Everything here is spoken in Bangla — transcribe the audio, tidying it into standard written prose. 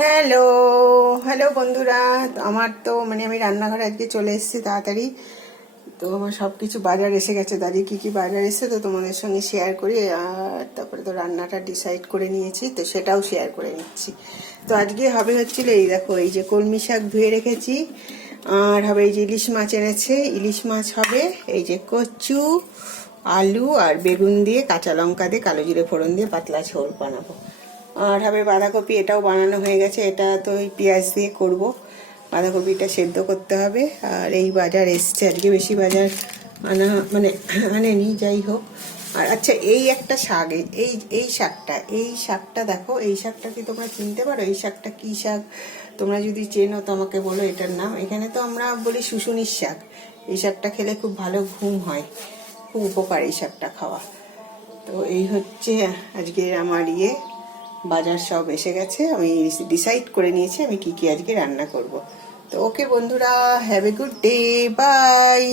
হ্যালো হ্যালো বন্ধুরা, আমার তো আমি রান্নাঘরে আজকে চলে এসেছি তাড়াতাড়ি। তো আমার সব কিছু বাজার এসে গেছে, দাঁড়িয়ে কী কী বাজার এসেছে তো তোমাদের সঙ্গে শেয়ার করি। আর তারপরে তো রান্নাটা ডিসাইড করে নিয়েছি, তো সেটাও শেয়ার করে নিচ্ছি। তো আজকে হবে হচ্ছিল এই দেখো, এই যে কলমি শাক ধুয়ে রেখেছি, আর হবে এই যে ইলিশ মাছ এনেছে, ইলিশ মাছ হবে, এই যে কচু, আলু আর বেগুন দিয়ে কাঁচা লঙ্কা দিয়ে কালো জিরে ফোড়ন দিয়ে পাতলা ঝোল বানাবো। আর হবে বাঁধাকপি, এটাও বানানো হয়ে গেছে, এটা তো ওই পেঁয়াজ দিয়ে করব। বাঁধাকপিটা সেদ্ধ করতে হবে। আর এই বাজার এসছে, আজকে বেশি বাজার আনা আনেনি, যাই হোক। আর আচ্ছা, এই একটা শাক, এই শাকটা দেখো, এই শাকটা কি তোমরা চিনতে পারো? এই শাকটা কি শাক তোমরা যদি চেনো তো আমাকে বলো এটার নাম। এখানে তো আমরা বলি শুশুনির শাক। এই শাকটা খেলে খুব ভালো ঘুম হয়, খুব উপকার এই শাকটা খাওয়া। তো এই হচ্ছে আজকে আমার বাজার সব এসে গেছে, আমি ডিসাইড করে নিয়েছি আমি কি কি আজকে রান্না করব। তো ওকে বন্ধুরা, have a good day, by.